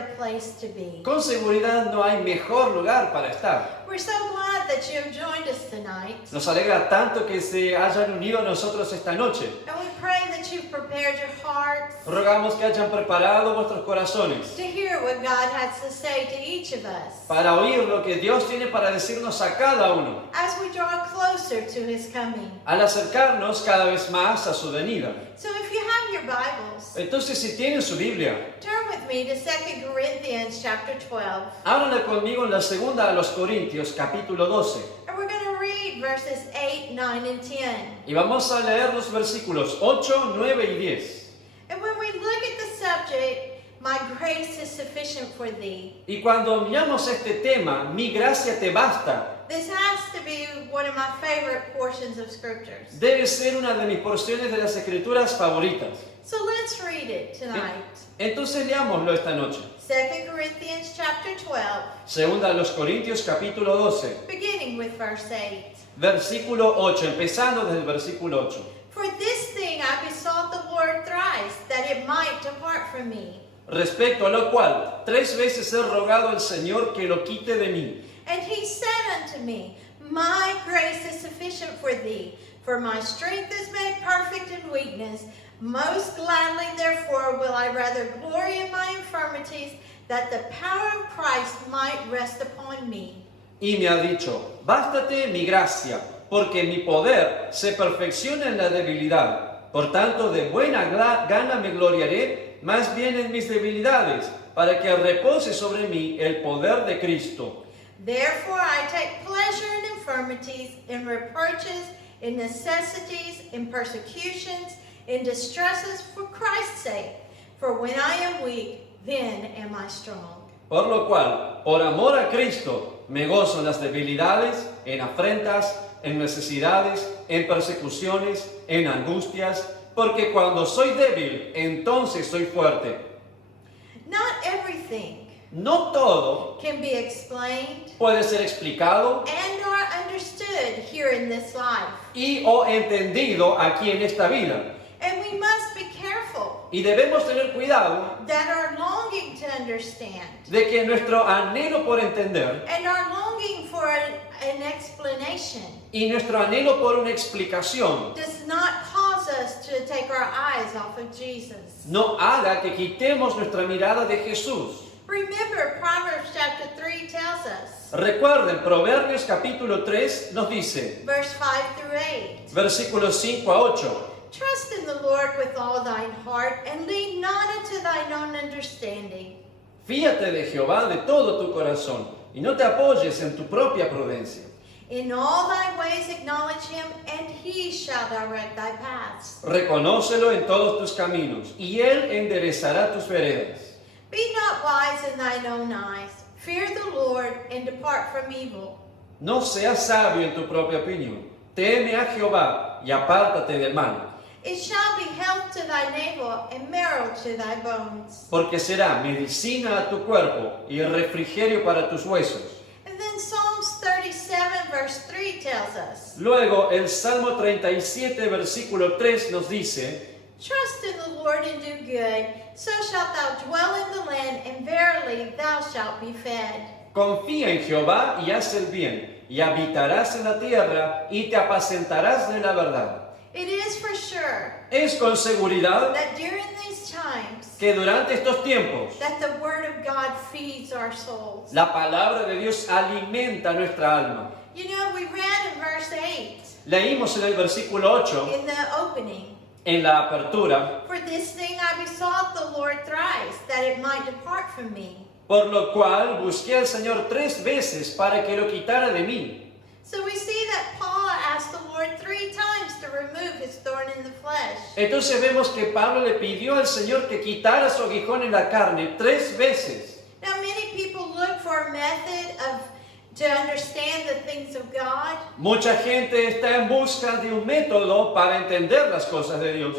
better place to be. Con seguridad no hay mejor lugar para estar. We're so glad that you have joined us tonight. Nos alegra tanto que se hayan unido a nosotros esta noche. And we pray that you've prepared your hearts Rogamos que hayan preparado vuestros corazones to hear what God has to say to each of us para oír lo que Dios tiene para decirnos a cada uno, as we draw closer to His coming. al acercarnos cada vez más a su venida. So if you have your Bibles, Entonces, si tienen su Biblia, turn with me to 2 Corinthians chapter 12. háblanla conmigo en la segunda a los Corintios, capítulo 12. And we're going to read verses 8, 9, and 10. Y vamos a leer los versículos 8, 9 y 10. And when we look at the subject, my grace is sufficient for thee, Y cuando miramos este tema, mi gracia te basta, this has to be one of my favorite portions of scriptures. debe ser una de mis porciones de las escrituras favoritas. So let's read it tonight. Entonces leámoslo esta noche. 2 Corinthians chapter 12, Segunda a los Corintios, capítulo 12, beginning with verse 8. versículo 8, empezando desde el versículo 8. For this thing I besought the Lord thrice, that it might depart from me. Respecto a lo cual, 3 veces he rogado al Señor que lo quite de mí. And he said unto me, my grace is sufficient for thee, for my strength is made perfect in weakness. Most gladly, therefore, will I rather glory in my infirmities, that the power of Christ might rest upon me. Y me ha dicho, bástate mi gracia, porque mi poder se perfecciona en la debilidad. Por tanto, de buena gana me gloriaré, más bien en mis debilidades, para que repose sobre mí el poder de Cristo. Therefore I take pleasure in infirmities, in reproaches, in necessities, in persecutions, in distresses for Christ's sake. For when I am weak, then am I strong. Por lo cual, por amor a Cristo, me gozo en las debilidades, en afrentas, en necesidades, en persecuciones, en angustias, porque cuando soy débil, entonces soy fuerte. Not everything No todo can be explained puede ser explicado and or understood here in this life. y o entendido aquí en esta vida. And we must be careful Y debemos tener cuidado that our longing to understand de que nuestro anhelo por entender and our longing for an explanation y nuestro anhelo por una explicación does not cause us to take our eyes off of Jesus. no haga que quitemos nuestra mirada de Jesús. Remember, Proverbs chapter 3 tells us, Recuerden, Proverbios capítulo 3 nos dice, verse 5 through 8, versículos 5 a 8, trust in the Lord with all thine heart, and lean not unto thine own understanding. fíate de Jehová de todo tu corazón y no te apoyes en tu propia prudencia. In all thy ways acknowledge him, and he shall direct thy paths. Reconócelo en todos tus caminos y él enderezará tus veredas. Be not wise in thine own eyes. Fear the Lord, and depart from evil. No seas sabio en tu propia opinión. Teme a Jehová y apártate del mal, It shall be health to thy navel, and marrow to thy bones. porque será medicina a tu cuerpo y refrigerio para tus huesos. And then Psalms 37 verse 3 tells us, Luego el Salmo 37 versículo 3 nos dice, trust in the Lord and do good, so shalt thou dwell in the land, and verily thou shalt be fed. confía en Jehová y haz el bien, y habitarás en la tierra y te apacentarás de la verdad. It is for sure Es con seguridad that during these times que durante estos tiempos that the word of God feeds our souls. la palabra de Dios alimenta nuestra alma. You know, we read in verse 8 Leímos en el versículo 8, in the opening, en la apertura, for this thing I besought the Lord thrice, that it might depart from me. por lo cual busqué al Señor 3 veces para que lo quitara de mí. So we see that Paul asked the Lord 3 times to remove his thorn in the flesh. Entonces vemos que Pablo le pidió al Señor que quitara su aguijón en la carne 3 veces. Now many people look for a method to understand the things of God. Mucha gente está en busca de un método para entender las cosas de Dios.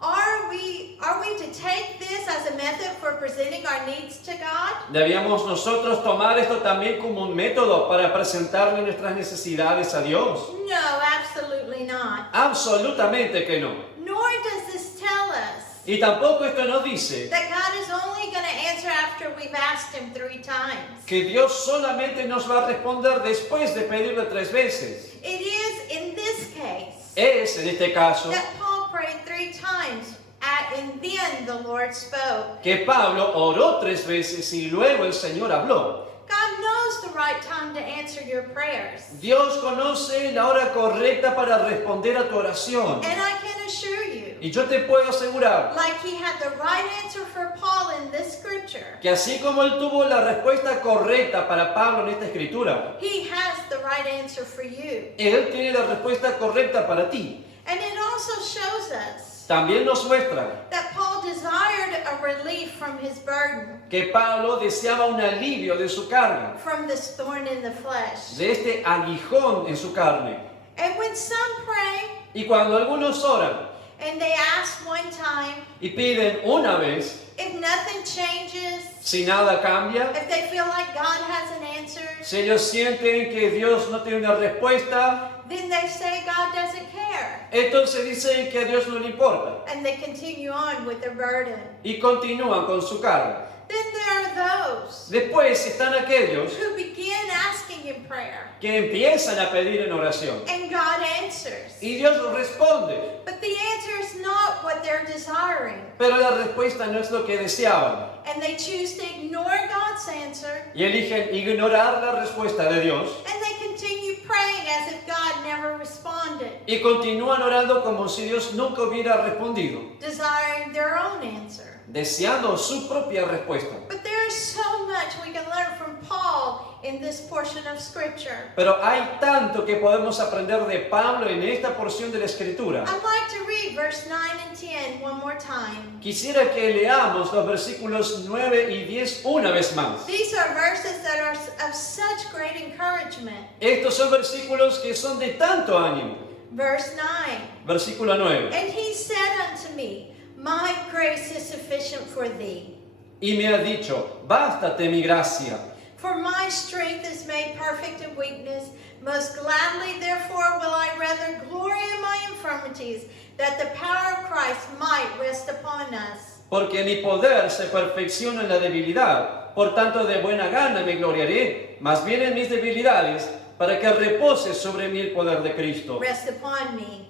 Are we to take this as a method for presenting our needs to God? ¿Debíamos nosotros tomar esto también como un método para presentarle nuestras necesidades a Dios? No, absolutely not. Absolutamente que no. Nor does this tell us Y tampoco esto nos dice that God is only going to answer after after we've asked him 3 times. que Dios solamente nos va a responder después de pedirle 3 veces. It is in this case Es, en este caso, that Paul prayed 3 times, and then the Lord spoke. que Pablo oró 3 veces y luego el Señor habló. God knows the right time to answer your prayers. Dios conoce la hora correcta para responder a tu oración. And I can assure you, Y yo te puedo asegurar like he had the right answer for Paul in this scripture, que así como él tuvo la respuesta correcta para Pablo en esta escritura, he has the right answer for you. él tiene la respuesta correcta para ti. And it also shows us También nos muestra that Paul desired a relief from his burden, que Pablo deseaba un alivio de su carne, from this thorn in the flesh. de este aguijón en su carne. And when some pray Y cuando algunos oran and they ask one time, y piden una vez, if nothing changes, si nada cambia, if they feel like God hasn't answered, si ellos sienten que Dios no tiene una respuesta, then they say God doesn't care. entonces dicen que a Dios no le importa And they continue on with their burden. y continúan con su carga. Then there are those Después están aquellos who begin asking in prayer, que empiezan a pedir en oración and God answers. y Dios responde, But the answer is not what they're desiring. pero la respuesta no es lo que deseaban And they choose to ignore God's answer, y eligen ignorar la respuesta de Dios and they continue praying as if God never responded, y continúan orando como si Dios nunca hubiera respondido, desiring their own answer. deseando su propia respuesta. But there is so much we can learn from Paul in this portion of Scripture. Pero hay tanto que podemos aprender de Pablo en esta porción de la Escritura. I'd like to read verse 9 and 10 one more time. Quisiera que leamos los versículos 9 y 10 una vez más. These are verses that are of such great encouragement. Estos son versículos que son de tanto ánimo. Verse 9. Versículo 9. And he said unto me, My grace is sufficient for thee, Y me ha dicho, bástate mi gracia, for my strength is made perfect in weakness. Most gladly, therefore, will I rather glory in my infirmities, that the power of Christ might rest upon us. porque mi poder se perfecciona en la debilidad. Por tanto, de buena gana me gloriaré, más bien en mis debilidades, para que repose sobre mí el poder de Cristo. Rest upon me.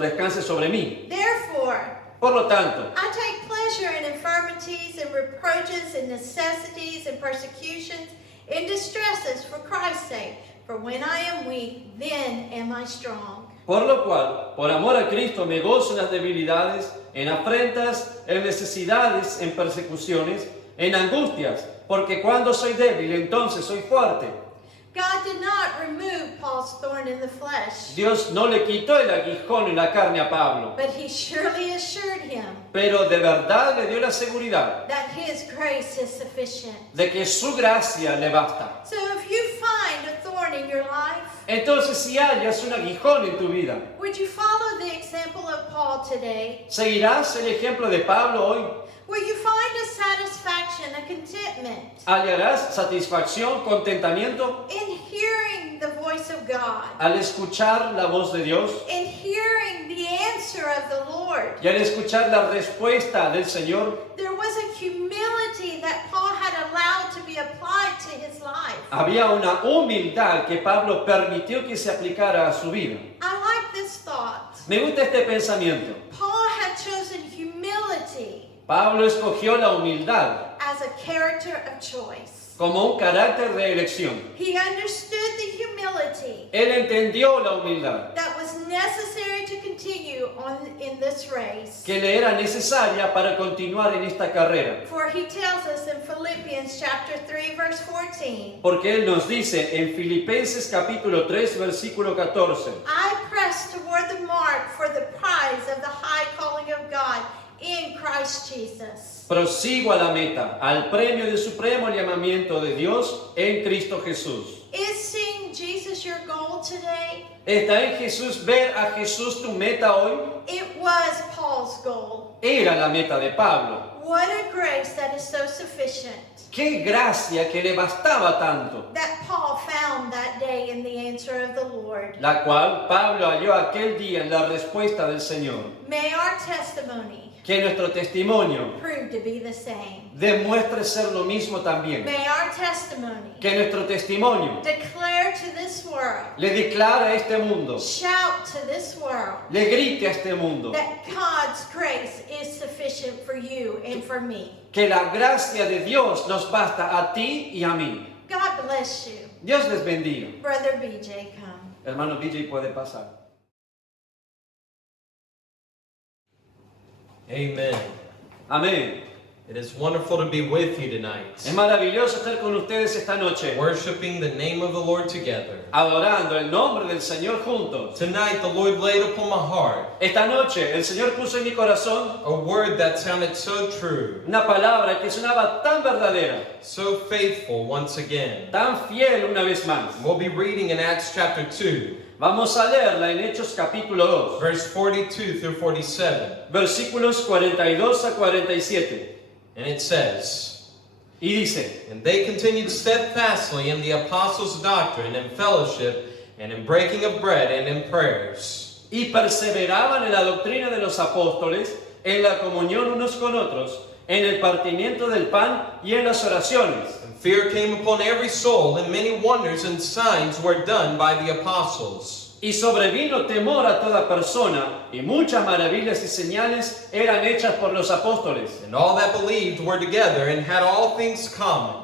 Descanse sobre mí. Therefore, Por lo tanto, I take pleasure in infirmities and reproaches and necessities and persecutions, in distresses for Christ's sake. For when I am weak, then am I strong. por lo cual, por amor a Cristo, me gozo en las debilidades, en afrentas, en necesidades, en persecuciones, en angustias, porque cuando soy débil, entonces soy fuerte. God did not remove Paul's thorn in the flesh, Dios no le quitó el aguijón en la carne a Pablo, but he surely assured him pero de verdad le dio la seguridad that his grace is sufficient. de que su gracia le basta. So if you find a thorn in your life, Entonces, si hallas un aguijón en tu vida, would you follow the example of Paul today? ¿seguirás el ejemplo de Pablo hoy? Will you find a satisfaction, a contentment ¿Hallarás satisfacción, contentamiento in hearing the voice of God, al escuchar la voz de Dios in hearing the answer of the Lord? y al escuchar la respuesta del Señor? There was a humility that Paul had allowed to be applied to his life. Había una humildad que Pablo permitió que se aplicara a su vida. I like this thought. Me gusta este pensamiento. Paul had chosen humility Pablo escogió la humildad as a character of choice. como un carácter de elección. He understood the humility Él entendió la humildad that was necessary to continue on in this race. que le era necesaria para continuar en esta carrera. For he tells us in Philippians chapter 3 verse 14, Porque Él nos dice en Filipenses capítulo 3 versículo 14, I press toward the mark for the prize of the high calling of God in Christ Jesus. prosigo a la meta, al premio del supremo llamamiento de Dios en Cristo Jesús. Is seeing Jesus your goal today? ¿Está en Jesús ver a Jesús tu meta hoy? It was Paul's goal. Era la meta de Pablo. What a grace that is so sufficient ¡Qué gracia que le bastaba tanto! that Paul found that day in the answer of the Lord. La cual Pablo halló aquel día en la respuesta del Señor. May our testimony Que nuestro testimonio prove to be the same. demuestre ser lo mismo también. May our testimony Que nuestro testimonio declare to this world, le declare a este mundo, shout to this world, le grite a este mundo, that God's grace is sufficient for you and for me. que la gracia de Dios nos basta a ti y a mí. God bless you. Dios les bendiga. Brother BJ, come. Hermano BJ puede pasar. Amen. Amén. It is wonderful to be with you tonight, Es maravilloso estar con ustedes esta noche, worshiping the name of the Lord together. adorando el nombre del Señor juntos. Tonight, the Lord laid upon my heart Esta noche el Señor puso en mi corazón a word that sounded so true, una palabra que sonaba tan verdadera, so faithful once again. tan fiel una vez más. We'll be reading in Acts chapter 2, Vamos a leerla en Hechos capítulo 2, verse 42 through 47. versículos 42 a 47. And it says, Y dice, "And they continued steadfastly in the apostles' doctrine and fellowship, and in breaking of bread and in prayers. y perseveraban en la doctrina de los apóstoles, en la comunión unos con otros, en el partimiento del pan y en las oraciones. And fear came upon every soul, and many wonders and signs were done by the apostles. Y sobrevino temor a toda persona, y muchas maravillas y señales eran hechas por los apóstoles. And all that believed were together and had all things common.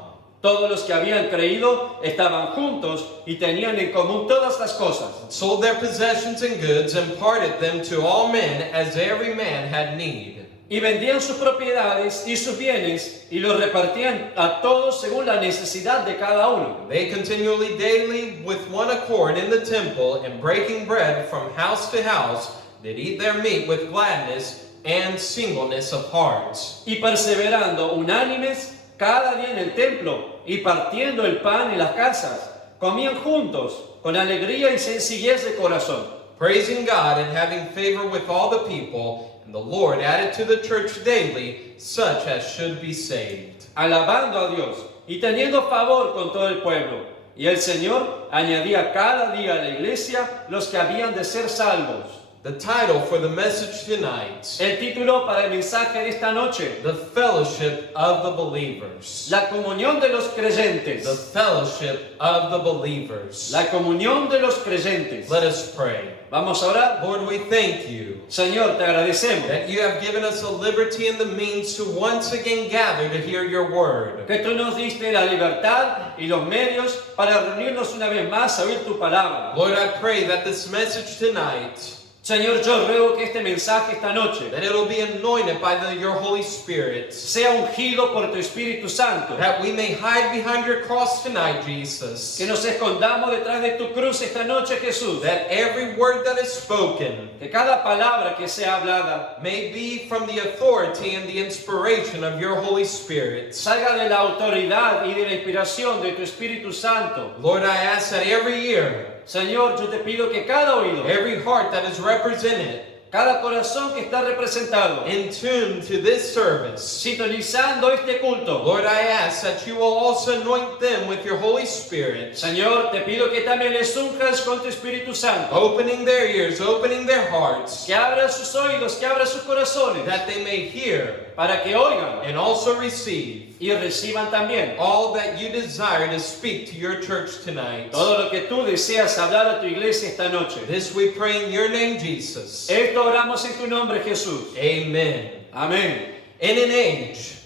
Todos los que habían creído estaban juntos y tenían en común todas las cosas. Sold their possessions and goods, and parted them to all men as every man had need. Y vendían sus propiedades y sus bienes y los repartían a todos según la necesidad de cada uno. They continually daily with one accord in the temple, and breaking bread from house to house, did eat their meat with gladness and singleness of hearts. Y perseverando unánimes cada día en el templo y partiendo el pan en las casas, comían juntos con alegría y sencillez de corazón, Praising God and having favor with all the people, and the Lord added to the church daily such as should be saved." alabando a Dios y teniendo favor con todo el pueblo. Y el Señor añadía cada día a la iglesia los que habían de ser salvos. The title for the message tonight, El título para el mensaje de esta noche: The Fellowship of the Believers. la comunión de los creyentes. The Fellowship of the Believers. La comunión de los creyentes. Let us pray. Vamos a orar. Lord, we thank you Señor, te agradecemos that you have given us a liberty and the means to once again gather to hear your word. que tú nos diste la libertad y los medios para reunirnos una vez más a oír tu palabra. Lord, I pray that this message tonight, Señor, yo ruego que este mensaje esta noche that it'll be anointed by your Holy Spirit, sea ungido por tu Espíritu Santo. that we may hide behind your cross tonight, Jesus. Que nos escondamos detrás de tu cruz esta noche, Jesús. That every word that is spoken Que cada palabra que sea hablada may be from the authority and the inspiration of your Holy Spirit. salga de la autoridad y de la inspiración de tu Espíritu Santo. Lord, I ask that every ear, Señor, yo te pido que cada oído, every heart that is represented, cada corazón que está representado, in tune to this service, sintonizando este culto, Lord, I ask that you will also anoint them with your Holy Spirit, Señor, te pido que también les unjas con tu Espíritu Santo, opening their ears, opening their hearts, que abra sus oídos, que abra sus corazones, that they may hear para que oigan and also receive y reciban también all that you desire to speak to your church tonight. todo lo que tú deseas hablar a tu iglesia esta noche. This we pray in your name, Jesus. Esto oramos en tu nombre, Jesús. Amen. Amén. In an age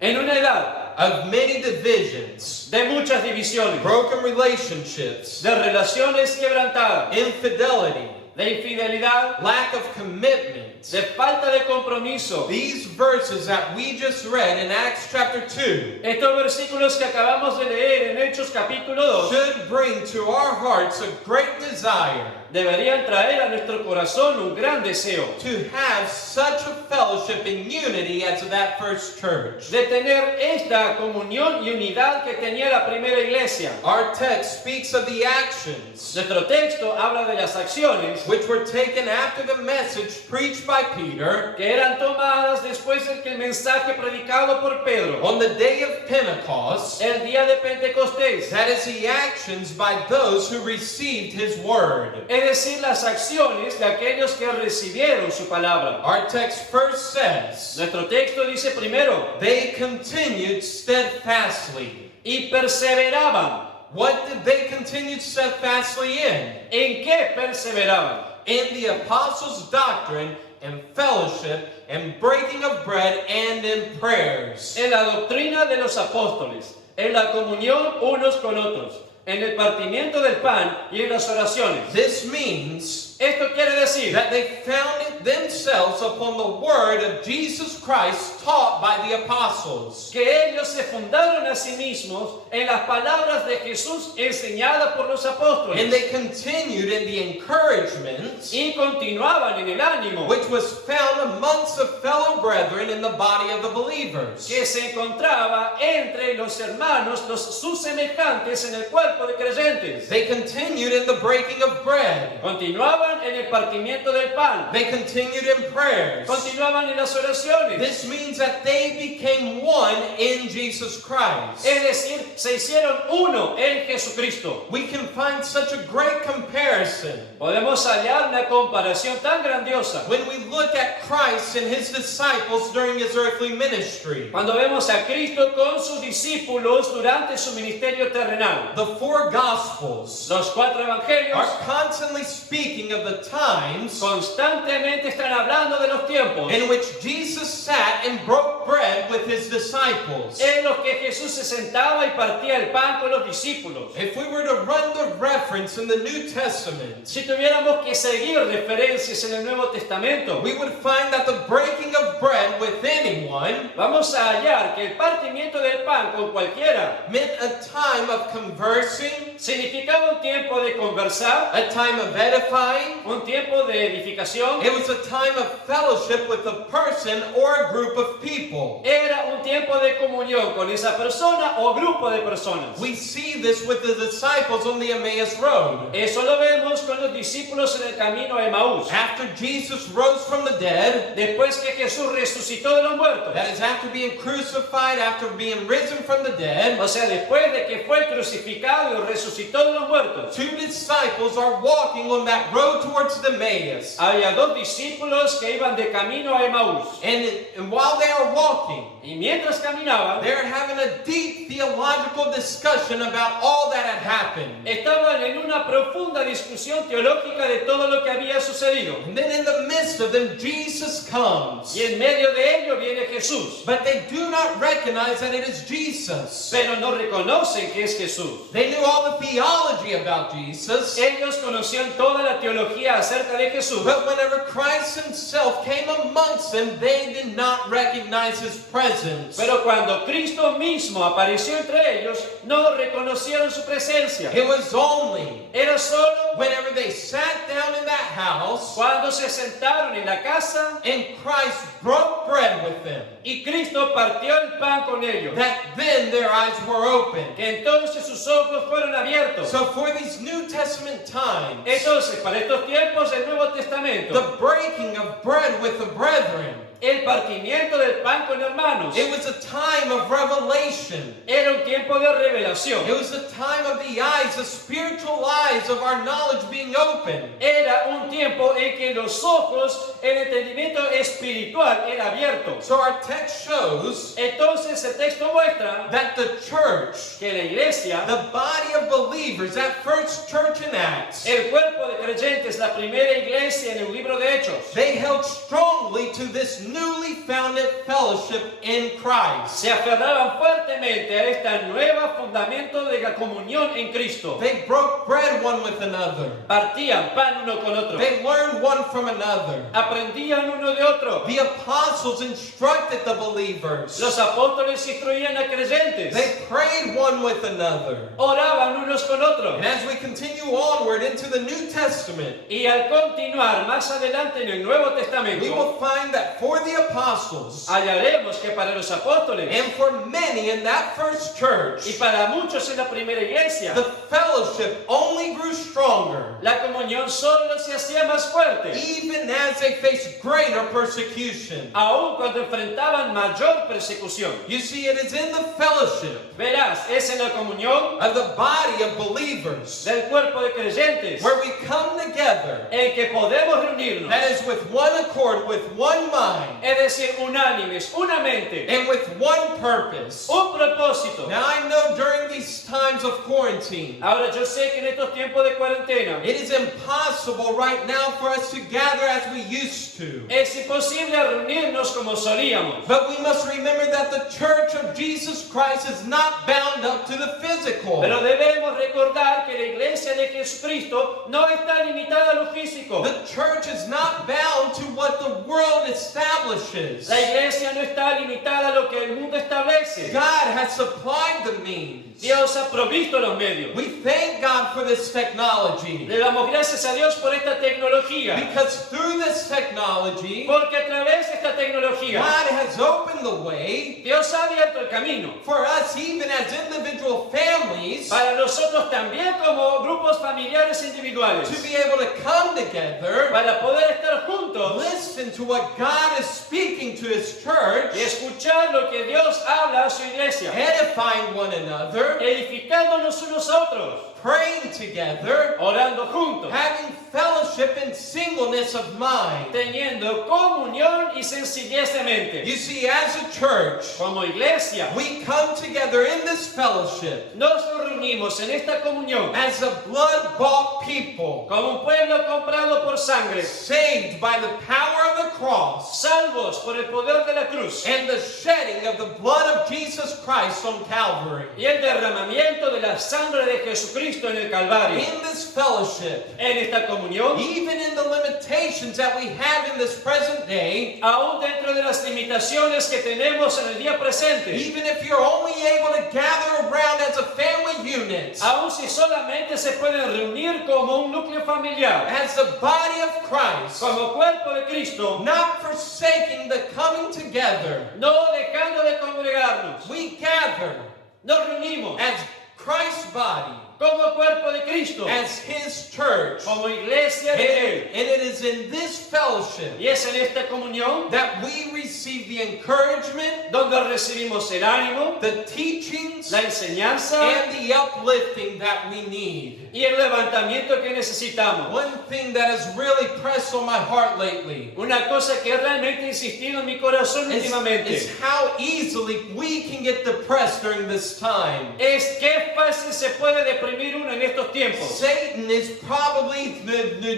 En una edad of many divisions, de muchas divisiones, broken relationships, de relaciones quebrantadas, infidelity, de infidelidad, lack of commitment, de falta de compromiso. these verses that we just read in Acts chapter 2 Estos versículos que acabamos de leer en Hechos capítulo 2 should bring to our hearts a great desire deberían traer a nuestro corazón un gran deseo to have such a fellowship and unity as that first church. de tener esta comunión y unidad que tenía la primera iglesia. Our text speaks of the actions Nuestro texto habla de las acciones which were taken after the message preached by Peter que eran tomadas después de que el mensaje predicado por Pedro on the day of Pentecost. el día de Pentecostés, That is the actions by those who received his word. es es decir, las acciones de aquellos que recibieron su palabra. Our text first says, Nuestro texto dice primero, they continued steadfastly. y perseveraban. What did they continue steadfastly in? ¿En qué perseveraban? In the apostles' doctrine and fellowship and breaking of bread and in prayers. En la doctrina de los apóstoles, en la comunión unos con otros, en el partimiento del pan y en las oraciones. This means Esto quiere decir that they founded themselves upon the word of Jesus Christ taught by the apostles. que ellos se fundaron a sí mismos en las palabras de Jesús enseñadas por los And apóstoles they continued in the encouragement y continuaban en el ánimo which was found amongst the fellow brethren in the body of the believers. que se encontraba entre los hermanos, sus semejantes en el cuerpo de creyentes. They continued in the breaking of bread. Continuaban en el partimiento del pan. They continued in prayers. Continuaban en las oraciones. This means that they became one in Jesus Christ. Es decir, se hicieron uno en Jesucristo. We can find such a great comparison Podemos hallar una comparación tan grandiosa when we look at Christ and his disciples during his earthly ministry. cuando vemos a Cristo con sus discípulos durante su ministerio terrenal. The four Gospels Los 4 evangelios are constantly speaking of the times constantemente están hablando de los tiempos in which Jesus sat and broke bread with his disciples. en los que Jesús se sentaba y partía el pan con los discípulos. If we were to run the reference in the New Testament, Si tuviéramos que seguir referencias en el Nuevo Testamento, we would find that the breaking of bread with anyone vamos a hallar que el partimiento del pan con cualquiera meant a time of conversing, significaba un tiempo de conversar, a time of edifying. un tiempo de edificación, It was a time of fellowship with a person or a group of people. era un tiempo de comunión con esa persona o grupo de personas. We see this with the disciples on the Emmaus Road. Eso lo vemos con los discípulos en el camino a Emaús. After Jesus rose from the dead, Después que Jesús resucitó de los muertos, that is, after being crucified, after being risen from the dead, o sea, después de que fue crucificado y resucitó de los muertos, two disciples are walking on that road towards the Emmaus. había 2 discípulos que iban de camino a Emaús. And while they are walking, Y mientras caminaban, they're having a deep theological discussion about all that had happened. estaban en una profunda discusión teológica de todo lo que había sucedido. And then in the midst of them, Jesus comes. Y en medio de ello viene Jesús. But they do not recognize that it is Jesus. Pero no reconocen que es Jesús. They knew all the theology about Jesus. Ellos conocían toda la teología acerca de Jesús. But whenever Christ himself came amongst them, they did not recognize his presence. Pero cuando Cristo mismo apareció entre ellos, no reconocieron su presencia. It was only Era solo whenever they sat down in that house cuando se sentaron en la casa and Christ broke bread with them y Cristo partió el pan con ellos, that then their eyes were opened. que entonces sus ojos fueron abiertos. So for these New Testament times, Entonces, para estos tiempos del Nuevo Testamento, the breaking of bread with the brethren, el partimiento del pan con hermanos it was a time of revelation. era un tiempo de revelación. It was a time of the eyes, the spiritual eyes of our knowledge being opened. Era un tiempo en que los ojos, el entendimiento espiritual era abierto. So our text shows Entonces el texto muestra that the church, que la iglesia, the body of believers, that first church in Acts, el cuerpo de creyentes, la primera iglesia en el libro de Hechos, they held strongly to this newly founded fellowship in Christ. se aferraban fuertemente a este nuevo fundamento de la comunión en Cristo. They broke bread one with another. Partían pan uno con otro. They learned one from another. Aprendían uno de otro. The apostles instructed the believers. Los apóstoles instruían a creyentes. They prayed one with another. Oraban unos con otros. And as we continue onward into the New Testament, Y al continuar más adelante en el Nuevo we Testamento, will find that for the apostles, hallaremos que para los apóstoles and for many in that first church, y para muchos en la primera iglesia, the fellowship only grew stronger, la comunión solo se hacía más fuerte, even as they faced greater persecution. aun cuando enfrentaban mayor persecución. You see, it is in the fellowship Verás, es en la comunión of the body of believers del cuerpo de creyentes where we come together, en que podemos reunirnos, that is with one accord, with one mind, es decir, unánimes, una mente, and with one purpose. un propósito. Now I know during these times of quarantine, Ahora yo sé que en estos tiempos de cuarentena it is impossible right now for us to gather as we used to. es imposible reunirnos como solíamos. But we must remember that the church of Jesus Christ is not bound up to the physical. Pero debemos recordar que la iglesia de Jesucristo no está limitada a lo físico. The church is not bound to what the world establishes. La iglesia no está limitada a lo que el mundo establece. God has supplied the means. Dios ha provisto los medios. We thank God for this technology, Le damos gracias a Dios por esta tecnología. because through this technology, Porque a través de esta tecnología, God has opened the way Dios ha abierto el camino for us, even as individual families, para nosotros también como grupos familiares individuales, to be able to come together, para poder estar juntos listen to what God is speaking to His church, y escuchar lo que Dios habla a su iglesia, edifying one another, edificándonos unos a otros, praying together, orando juntos, having fellowship in singleness of mind. teniendo comunión y sencillez de mente. You see, as a church, Como iglesia, we come together in this fellowship nos reunimos en esta comunión as a blood-bought people, como un pueblo comprado por sangre, saved by the power of the cross salvos por el poder de la cruz and the shedding of the blood of Jesus Christ on Calvary. y el derramamiento de la sangre de Jesucristo en el Calvario. In this fellowship, En esta comunión, even in the limitations that we have in this present day, aún dentro de las limitaciones que tenemos en el día presente, even if you're only able to gather around as a family unit, aún si solamente se pueden reunir como un núcleo familiar, as the body of Christ, como cuerpo de Cristo, not forsaking the coming together, no dejando de congregarnos, we gather nos reunimos as Christ's body, como cuerpo de Cristo, as His church. como iglesia And, de Él. and it is in this fellowship Y es en esta comunión that we receive the encouragement, donde recibimos el ánimo, the teachings, la enseñanza and the uplifting that we need. y el levantamiento que necesitamos. One thing that has really pressed on my heart lately Una cosa que realmente he insistido en mi corazón is últimamente how easily we can get depressed during this time. es qué fácil se puede deprimir uno en estos tiempos. Satan is probably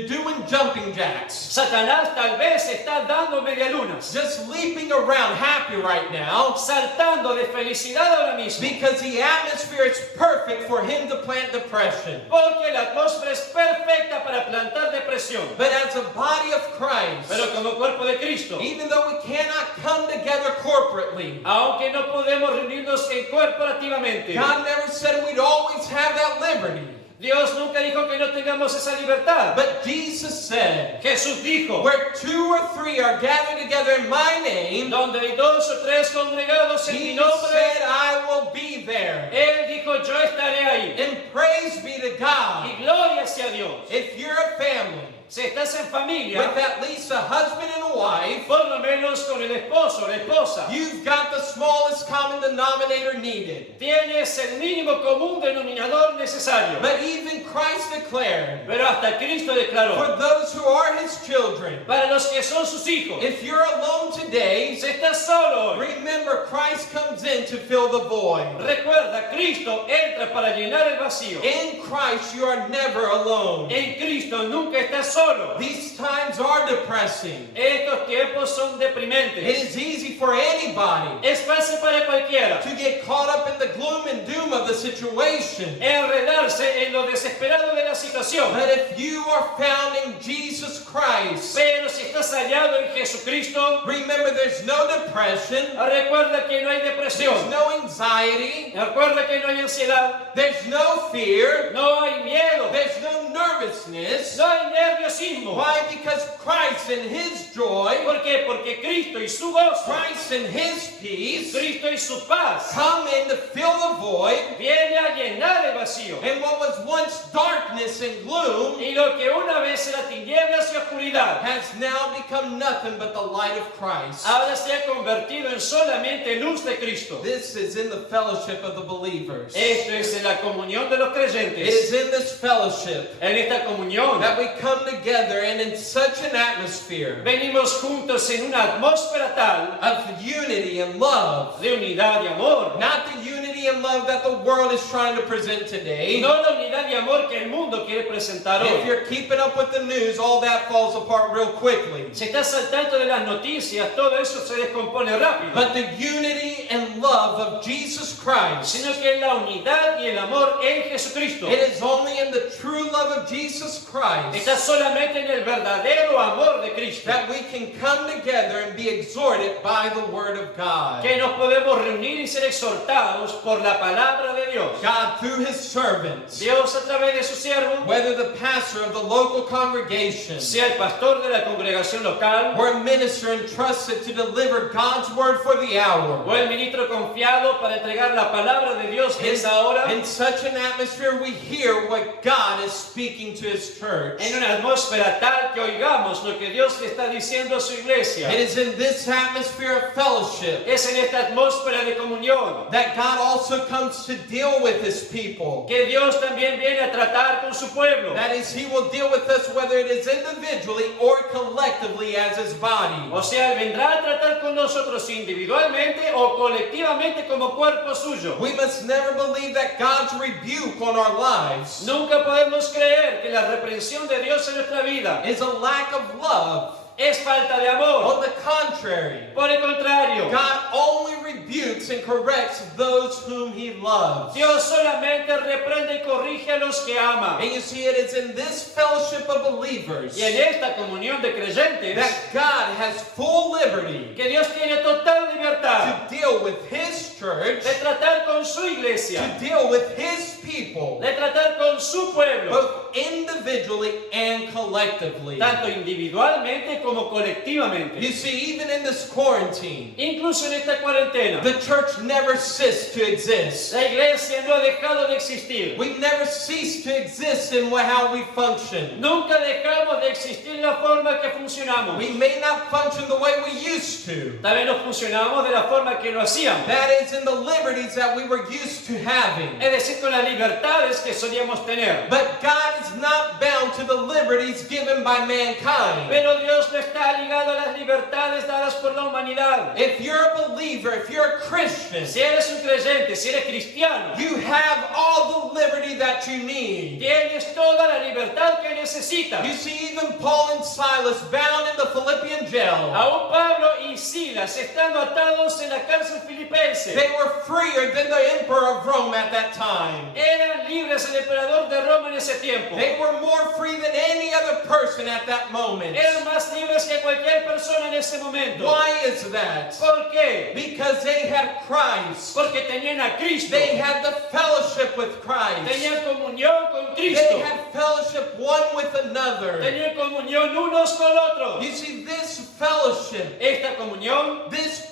doing jumping jacks, Satanás tal vez está dando medialunas, just leaping around happy right now, saltando de felicidad ahora mismo, because the atmosphere is perfect for him to plant depression. porque la atmósfera es perfecta para plantar depresión. But as a body of Christ, Pero como cuerpo de Cristo, even though we cannot come together corporately, aunque no podemos reunirnos en corporativamente, God never said we'd always have that liberty. Dios nunca dijo que no tengamos esa libertad. But Jesus said, Jesús dijo, where 2 or 3 are gathered together in my name, donde hay 2 o 3 congregados en mi He nombre, said, I will be there. Él dijo, yo estaré ahí. And praise be to God. Y gloria sea Dios. If you're a family Si estás en familia, with at least a husband and a wife, por lo menos con el esposo, la esposa, you've got the smallest common denominator needed. tienes el mínimo común denominador necesario. But even Christ declared, Pero hasta Cristo declaró, for those who are His children, para los que son sus hijos, if you're alone today, si estás solo hoy, remember Christ comes in to fill the void. recuerda, Cristo entra para llenar el vacío. In Christ you are never alone. En Cristo nunca estás solo. These times are depressing. Estos tiempos son It deprimentes. is easy for anybody Es fácil para cualquiera to get caught up in the gloom and doom of the situation. enredarse en lo desesperado de la situación. But if you are found in Jesus Christ, Pero si estás hallado en Jesucristo, remember there's no depression, recuerda que no hay there's depresión. no anxiety, Recuerda que no hay ansiedad, there's no fear, no hay miedo, there's no nervousness. No hay nerviosismo. Why? Because Christ in His joy, ¿Por qué? Porque Cristo y su gozo, Christ in His peace, Cristo y su paz, come in to fill the void, viene a llenar el vacío. and what was once darkness and gloom Y lo que una vez era tinieblas y oscuridad, has now become nothing but the light of Christ. ahora se ha convertido en solamente luz de Cristo. This is in the fellowship of the believers. Esto es en la comunión de los It creyentes. is in this fellowship En esta comunión that we come together and in such an atmosphere venimos juntos en una atmósfera tal of unity and love. de unidad y amor. Not the unity and love that the world is trying to present today. No la unidad y amor que el mundo quiere presentar If hoy. you're keeping up with the news, all that falls apart real quickly. Si estás al tanto de las noticias, todo eso se descompone rápido. But the unity and love of Jesus Christ, Sino que la unidad y el amor en Jesucristo it is only in the true love of Jesus Christ está solamente en el verdadero amor de Cristo. that we can come together and be exhorted by the Word of God. Que nos podemos reunir y ser exhortados por la palabra de Dios. God, through His servants, Dios a través de su siervo, whether the pastor of the local congregation sea el pastor de la congregación local or a minister entrusted to deliver God's Word for the hour. o el ministro confiado para entregar la palabra de Dios en esa hora, In such an atmosphere, we hear what God is speaking to His church. en una atmósfera tal que oigamos lo que Dios le está diciendo a su iglesia. It is in this atmosphere of fellowship Es en esta atmósfera de comunión that God also comes to deal with His people. que Dios también viene a tratar con su pueblo. That is, He will deal with us whether it is individually or collectively as His body. O sea, Él vendrá a tratar con nosotros individualmente o colectivamente como cuerpo suyo. We must never believe that God's rebuke on our lives Nunca podemos creer que la reprensión de Dios en nuestra vida is a lack of love. es falta de amor. On the contrary, Por el contrario, God only rebukes and corrects those whom He loves. Dios solamente reprende y corrige a los que ama. And you see, it is in this fellowship of believers Y en esta comunión de creyentes that God has full liberty que Dios tiene total libertad to deal with His church, de tratar con su iglesia, to deal with His people, de tratar con su pueblo, both individually and collectively. tanto individualmente como colectivamente. You see, even in this quarantine, Incluso en esta cuarentena, the church never ceased to exist. la iglesia no ha dejado de existir. We never cease to exist in how we function. Nunca dejamos de existir en la forma que funcionamos. We may not function the way we used to. Tal vez no funcionamos de la forma que lo hacíamos. That is in the liberties that we were used to having. Es decir, con las libertades que solíamos tener. But God is not bound to the liberties given by mankind. Pero Dios no está ligado a las libertades dadas por la humanidad. If you're a believer, if you're a Christian, Si eres un creyente, si eres cristiano, you have all the liberty that you need. tienes toda la libertad que necesitas. You see, even Paul and Silas bound in the Philippian jail, Aún Pablo y Silas, estando atados en la cárcel filipense, they were freer than the emperor of Rome at that time. eran libres el emperador de Roma en ese tiempo. They were more free than any other person at that moment. Eran más libres que cualquier persona en ese momento. Why is that? ¿Por qué? Because they had Christ. Porque tenían a Cristo. They had the fellowship with Christ. Tenían comunión con They Cristo. had fellowship one with another. Tenían comunión unos con otros. You see, this fellowship, Esta comunión, this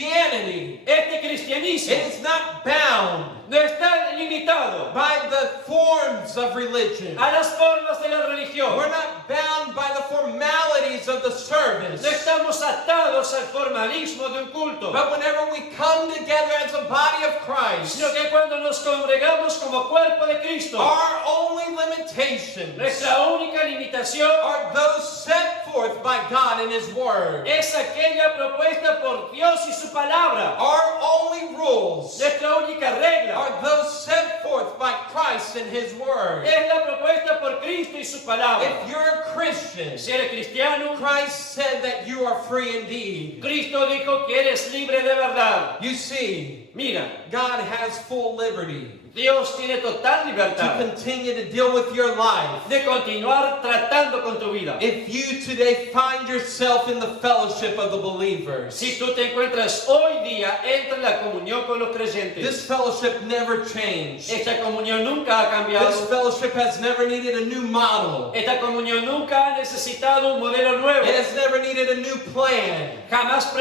Christianity, este cristianismo, it is not bound no está limitado by the forms of religion. a las formas de la religión. We're not bound by the formalities of the service. No estamos atados al formalismo de un culto. But whenever we come together as a body of Christ, Sino que cuando nos congregamos como cuerpo de Cristo, our only limitations nuestra única limitación are those set forth by God in His Word. es aquella propuesta por Dios y su palabra. Our only rules Nuestra única regla are those set forth by Christ in His Word. es la propuesta por Cristo y su palabra. If you're a Christian, Si eres cristiano, Christ said that you are free indeed. Cristo dijo que eres libre de verdad. You see, Mira, God has full liberty Dios tiene total to libertad continue to deal with your life. de continuar tratando con tu vida. If you today find yourself in the fellowship of the believers, Si tú te encuentras hoy día entre la comunión con los creyentes, this fellowship never changed. esta comunión nunca nunca ha This cambiado. fellowship has never needed a new model. Esta comunión nunca ha necesitado un modelo nuevo. It has never needed a new plan. Jamás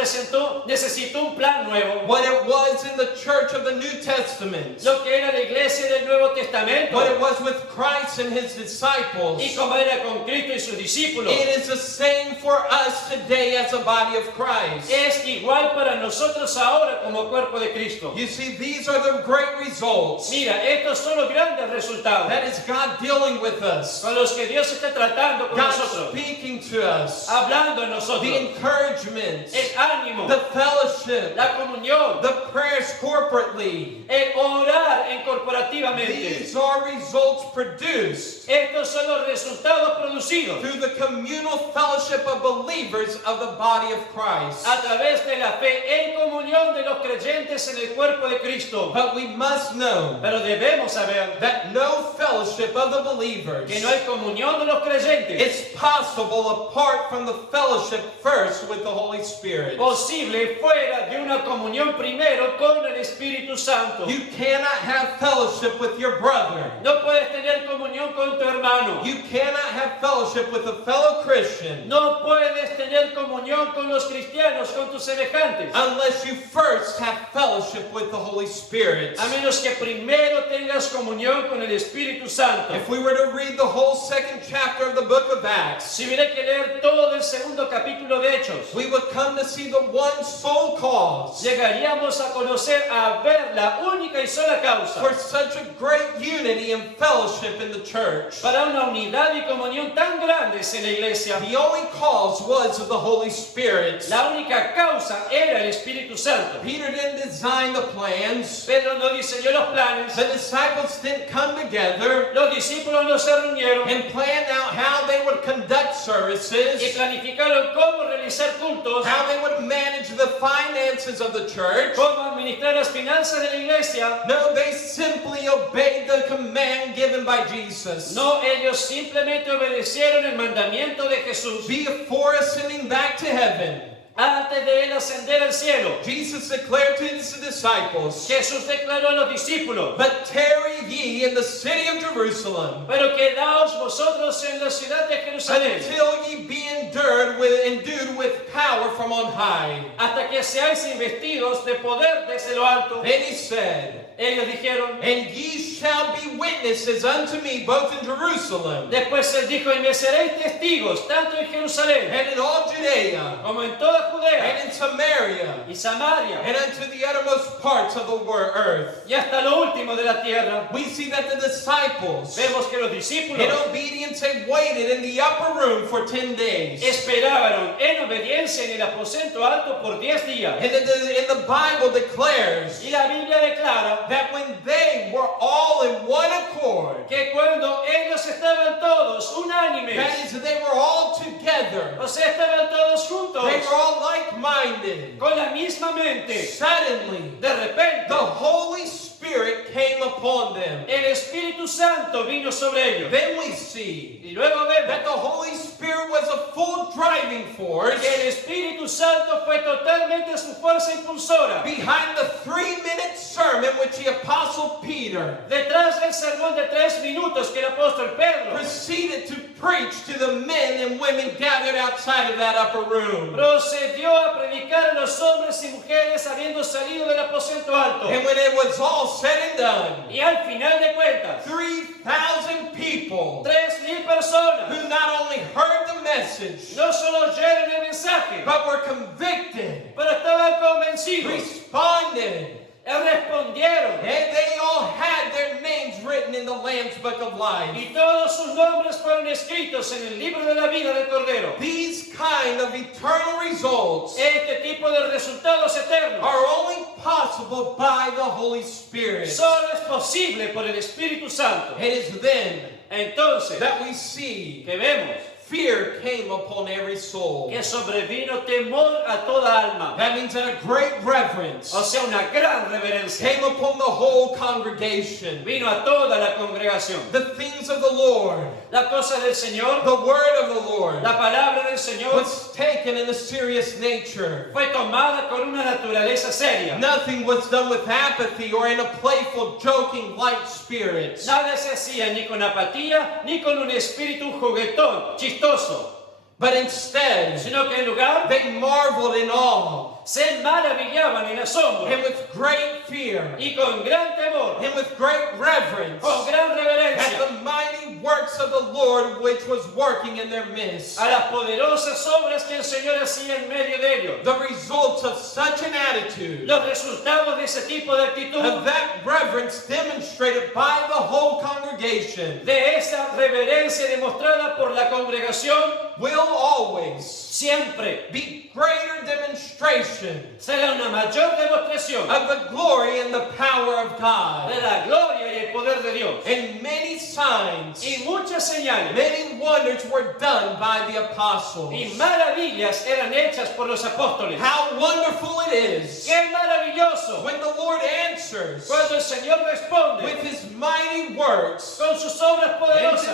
necesitó un plan nuevo. What it was in the church of the New Testament, Lo que era la iglesia del Nuevo Testamento what it was with Christ and his disciples, y como era con Cristo y sus discípulos, it is the same for us today as a body of Christ. es igual para nosotros ahora como cuerpo de Cristo. You see, these are the great results. Mira, estos son los grandes resultados That is God dealing with us, con los que Dios está tratando con God nosotros, speaking to us, hablando en the nosotros, encouragement, el ánimo, the fellowship, la comunión, the prayers corporately. el orar corporativamente. These are results produced Estos son los resultados producidos through the communal fellowship of believers of the body of Christ. a través de la fe en comunión de los creyentes en el cuerpo de Cristo. But we must know Pero debemos saber that no fellowship of the believers que no hay comunión de los creyentes is possible apart from the fellowship first with the Holy Spirit. posible fuera de una comunión primero con el Espíritu Santo. You cannot have fellowship with your brother. No puedes tener comunión con tu hermano. You cannot have fellowship with a fellow Christian No puedes tener comunión con los cristianos, con tus semejantes, unless you first have fellowship with the Holy Spirit. a menos que primero tengas comunión con el Espíritu Santo. If we were to read the whole second chapter of the book of Acts, Si hubiera que leer todo el segundo capítulo de Hechos, we would come to see the one sole cause llegaríamos a conocer, a ver la única y sola causa for such a great unity and fellowship in the church. para una unidad y comunión tan grandes en la iglesia. The only cause was the Holy Spirit. La única causa era el Espíritu Santo. Peter didn't design the plans. Pedro no diseñó los planes, The disciples didn't come together los discípulos no se reunieron and plan out how they would conduct y services, planificaron cómo realizar cultos, how they would manage the finances of the church. cómo administrar las finanzas de la iglesia. No, they simply obeyed the command given by Jesus. No, ellos simplemente obedecieron el mandamiento de Jesús Before ascending back to heaven, antes de él ascender al cielo. Jesus declared to his disciples, Jesús declaró a los discípulos: "But tarry ye in the city of Jerusalem pero quedaos vosotros en la ciudad de Jerusalén until ye be endued with power from on high." hasta que seáis investidos de poder desde lo alto. Then he said, Ellos dijeron, "And ye shall be witnesses unto me both in Jerusalem después él dijo: y me seréis testigos tanto en Jerusalén and in all Judea como en toda Judea and in Samaria y Samaria and unto the uttermost parts of the earth." y hasta lo último de la tierra. We see that the disciples Vemos que los discípulos in obedience they waited in the upper room for 10 days. esperaron en obediencia en el aposento alto por 10 días. And the Bible declares Y la Biblia declara that when they were all in one accord, que cuando ellos estaban todos unánimes, that is, they were all together, o sea, estaban todos juntos, they were all like-minded, con la misma mente, suddenly de repente, the Holy Spirit came upon them. el Espíritu Santo vino sobre ellos. Then we see Y luego that vemos the Holy Spirit was a full driving force que el Espíritu Santo fue totalmente su fuerza impulsora. behind the 3-minute sermon which the Apostle Peter Detrás del sermón de 3 minutos que el apóstol Pedro proceeded to preach to the men and women gathered outside of that upper room. procedió a predicar a los hombres y mujeres habiendo salido del aposento alto. And when it was all said and done, Y al final de cuentas, 3,000 people 3,000 personas who not only heard the message, no solo oyeron el mensaje, but were convicted, pero estaban convencidos, responded, respondieron, and they all had their names written in the Lamb's Book of Life. y todos sus nombres fueron escritos en el libro de la vida del Cordero. These kind of eternal results Este tipo de resultados eternos are only possible by the Holy Spirit. solo es posible por el Espíritu Santo. It is then Entonces, that we see que vemos fear came upon every soul. que sobrevino temor a toda alma. That means that a great reverence O sea, una gran reverencia. came upon the whole congregation. Vino a toda la congregación. The things of the Lord, La cosa del Señor, the word of the Lord, la palabra del Señor, was taken in a serious nature. fue tomada con una naturaleza seria. Nothing was done with apathy or in a playful, joking, light spirit. Nada se hacía ni con apatía, ni con un espíritu juguetón, chistoso, But instead, sino que en lugar they marveled in awe, se maravillaban en asombro and with great fear, y con gran temor, and with great reverence, con gran at reverencia, the mighty works of the Lord which was working in their midst. a las poderosas obras que el Señor hacía en medio de ellos. The results of such an attitude, Los resultados de ese tipo de actitud, of that reverence demonstrated by the whole congregation, de esa reverencia demostrada por la congregación, will always siempre be greater demonstration será una mayor demostración of the glory and the power of God. de la gloria y el poder de Dios. And many signs, Y muchas señales many wonders were done by the apostles. y maravillas eran hechas por los apóstoles. How wonderful it is ¡Qué maravilloso! when the Lord answers Cuando el Señor responde with his mighty works con sus obras and poderosas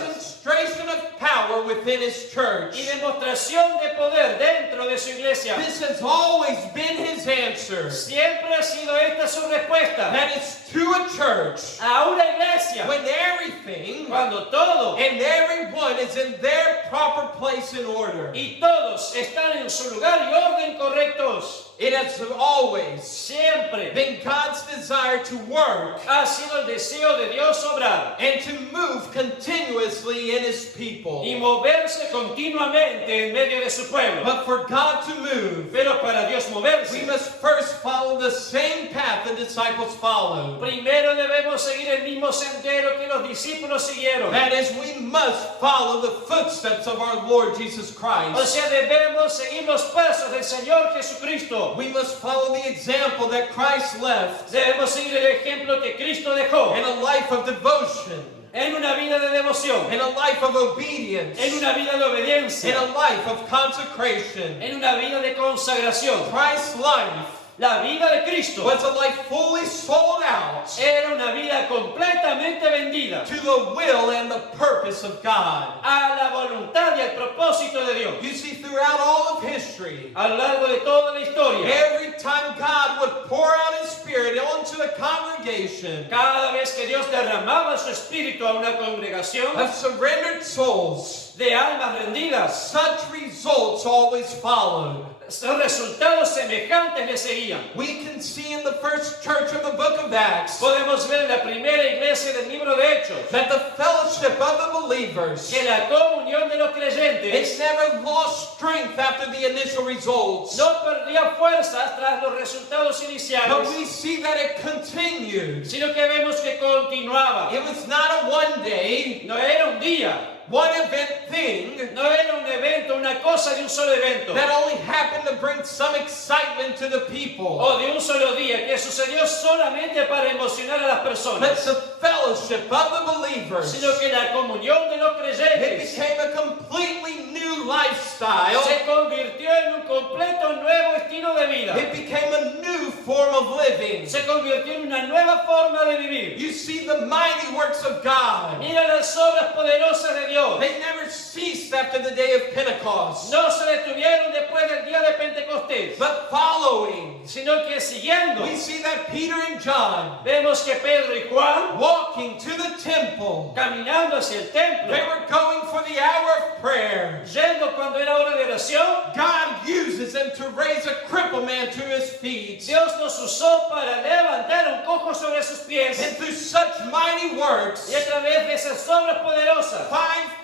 demonstration of power within his church. y demostración de poder dentro de su iglesia. This has always been his answer. Siempre ha sido esta su respuesta That is to a church a una iglesia when everything cuando todo and everyone is in their proper place and order. y todos están en su lugar y orden correctos. It has always Siempre been God's desire to work ha sido el deseo de Dios obrar and to move continuously in his people. y moverse continuamente en medio de su pueblo. But for God to move, Pero para Dios we moverse, must first follow the same path the disciples followed. primero debemos seguir el mismo sendero que los discípulos siguieron. That is, we must follow the footsteps of our Lord Jesus O Christ. sea, debemos seguir los pasos del Señor Jesucristo. We must follow the example that Christ left Debemos seguir el ejemplo que Cristo dejó in a life of devotion, en una vida de devoción, in a life of obedience, en una vida de in obediencia, a life of consecration. en una vida de consagración. Christ's life La vida de Cristo was a life fully sold out era una vida completamente vendida to the will and the purpose of God. a la voluntad y al propósito de Dios. You see, throughout all of history, A lo largo de toda la historia, every time God would pour out His Spirit onto the congregation cada vez que Dios derramaba su espíritu a una congregación of surrendered souls, de almas rendidas, such results always followed. resultados semejantes le seguían. We can see in the first church of the book of Acts Podemos ver en la primera iglesia del libro de Hechos that the fellowship of the believers, que la comunión de los it creyentes never lost strength after the initial results. no perdía fuerzas tras los resultados But iniciales, we see that it continued. sino que vemos que continuaba. It was not a one day, No era un día, one event thing no era un evento, una cosa de un solo evento, that only happened to bring some excitement to the people. o de un solo día, que sucedió solamente para emocionar a las But personas, the fellowship of the believers, sino que la comunión de los it creyentes became a completely new lifestyle. se convirtió en un completo nuevo estilo de vida. It became a new form of living. Se convirtió en una nueva forma de vivir. You see the mighty works of God. Mira las obras poderosas de Dios. They never ceased after the day of Pentecost. No se detuvieron después del día de Pentecostés, But following, sino que siguiendo, we see that Peter and John, vemos que Pedro y Juan, walking to the temple, caminando hacia el templo, they were going for the hour of prayer. yendo cuando era hora de oración, God uses them to raise a crippled man to his feet. Dios nos usó para levantar un cojo sobre sus pies. And through such mighty works, Y a través de esas obras poderosas,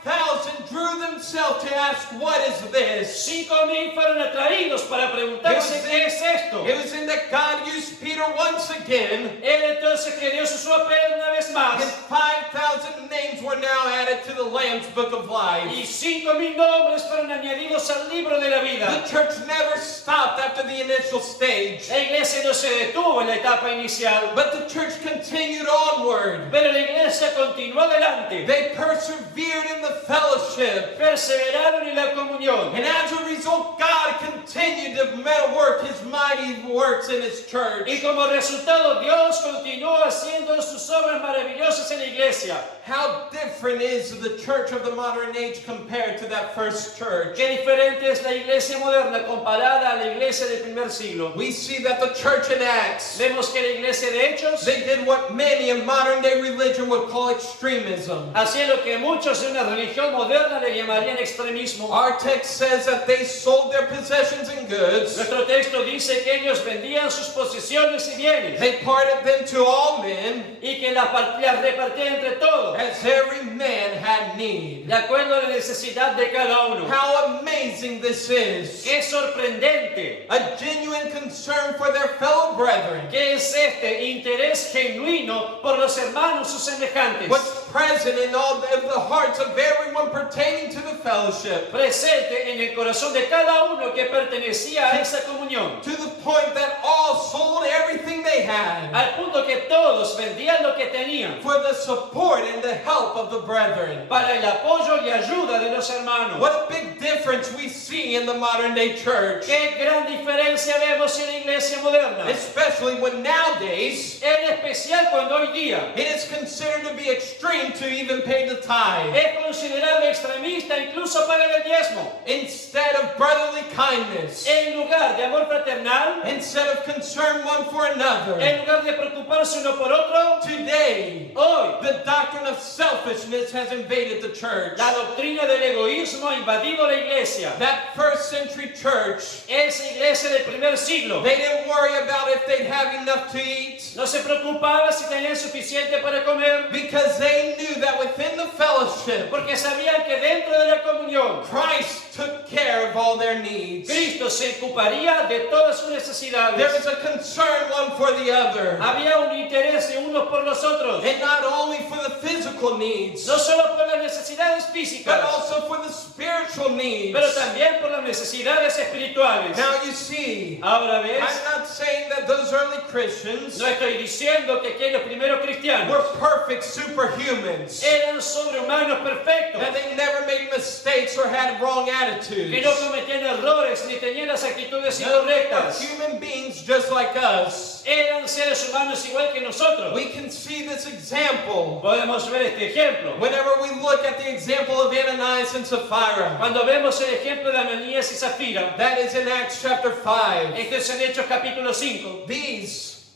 5,000 drew themselves to ask, what is this? 5,000 fueron atraídos para preguntarse qué es esto. It was in that God used Peter once again, Era entonces que Dios usó a Pedro una vez and más, 5,000 names were now added to the Lamb's Book of Life. y 5,000 nombres fueron añadidos al libro de la vida. The church never stopped after the initial stage, La iglesia no se detuvo en la etapa inicial, but the church continued onward. pero la iglesia iglesia continuó adelante, They persevered in the fellowship. perseveraron en la comunión. And as a result, God continued to work His mighty works in His church. Y como resultado, Dios continuó haciendo sus obras maravillosas en la iglesia. How different is the church of the modern age compared to that first church? Qué diferente es la iglesia moderna comparada a la iglesia del primer siglo. We see that the church in Acts, Vemos que la iglesia de Hechos they did what many in modern day religion would call extremism. hacía lo que muchos de una religión moderna le llamarían extremismo. Our text says that they sold their possessions and goods. Nuestro texto dice que ellos vendían sus posesiones y bienes They parted them to all men y que las repartían entre todos, as every man had need. de acuerdo a la necesidad de cada uno. How amazing this is. Qué sorprendente. A genuine concern for their fellow brethren. ¿Qué es este interés genuino por los hermanos sus semejantes? What's present in all of the hearts of everyone pertaining to the fellowship, Presente en el corazón de cada uno que pertenecía a esa comunión, to the point that all sold everything they had al punto que todos vendían lo que tenían for the support and the help of the brethren. para el apoyo y ayuda de los hermanos. What a big difference we see in the modern day church, Qué gran diferencia vemos en la iglesia moderna, especially when nowadays en especial cuando hoy día it is considered to be extreme to even pay the tithe. es considerado extremista incluso pagar el diezmo. Instead of brotherly kindness, En lugar de amor fraternal, instead of concern one for another, en lugar de preocuparse uno por otro, today hoy the doctrine of selfishness has invaded the church. la doctrina del egoísmo ha invadido la iglesia. That first century church, Esa iglesia del primer siglo they didn't worry about if they'd have enough to eat, no se preocupaba si tenían suficiente para comer, because they knew that within the fellowship, porque sabían que dentro de la comunión Christ took care of all their needs. Cristo se ocuparía de todas sus There necesidades. is a concern one for the other, Había un interés de unos por los otros, and not only for the physical needs, no solo por las necesidades but físicas, also for the spiritual needs. pero también por las necesidades espirituales. Now you see, Ahora ves, I'm not saying that those early Christians no estoy diciendo que aquellos primeros cristianos were perfect superhumans, eran sobrehumanos perfectos, that they never made mistakes or had wrong attitudes. que no cometían errores ni tenían las actitudes No, they were incorrectas. human beings just like us. Eran seres humanos igual que nosotros. We can see this example Podemos ver este ejemplo whenever we look at the example of Ananias and Sapphira. cuando vemos el ejemplo de Ananías y Zafira. That is in Acts chapter 5. Esto es en Hechos capítulo 5.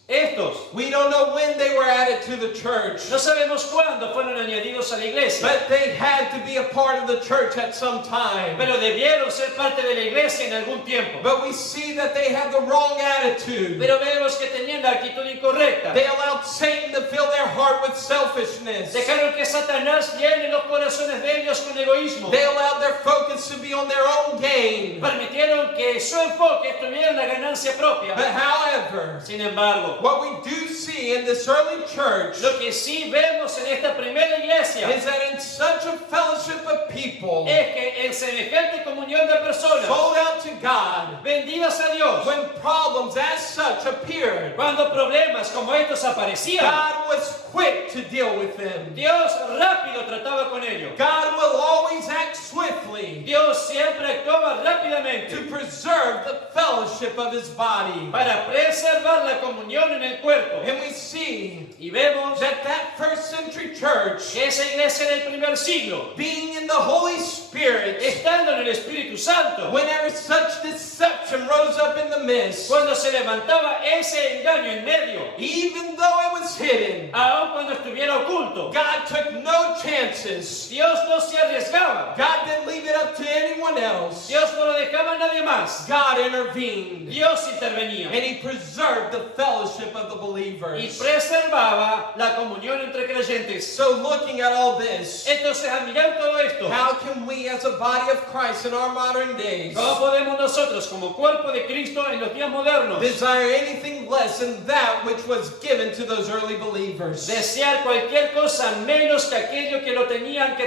Estos, We don't know when they were added to the church, no sabemos cuándo fueron añadidos a la iglesia, but they had to be a part of the church at some time. pero debieron ser parte de la iglesia en algún tiempo. But we see that they had the wrong attitude. Pero vemos que tenían la actitud incorrecta. They allowed Satan to fill their heart with selfishness. Dejaron que Satanás llene los corazones de ellos con egoísmo. They allowed their focus to be on their own gain. Permitieron que su enfoque estuviera en la ganancia propia. But however, Sin embargo, what we do see in this early church lo que sí vemos en esta primera iglesia is that in such a fellowship of people es que en semejante comunión de personas sold out to God, vendidas a Dios, when problems as such appeared, cuando problemas como estos aparecían, God was quick to deal with them. Dios rápido trataba con ellos. God will always act swiftly Dios siempre actuaba to rápidamente preserve the fellowship of His body. para preservar la comunión en el cuerpo. And we see Y vemos that first century church, que esa iglesia del primer siglo, being in the Holy Spirit, estando en el Espíritu Santo, whenever such deception rose up in the midst, cuando se levantaba ese engaño en medio, even though it was hidden, aun cuando estuviera oculto, God took no chances. Dios no se arriesgaba. God didn't leave it up to anyone else. Dios no lo dejaba a nadie más. God intervened, Dios intervenía and He preserved the fellowship of the y believers. preservaba la comunión entre creyentes. So looking at all this, Entonces, al mirar todo esto, how can we as a body of Christ in our modern days ¿cómo podemos nosotros como cuerpo de Cristo en los días modernos. desire anything less than that which was given to those early believers. Desear cualquier cosa menos que aquello que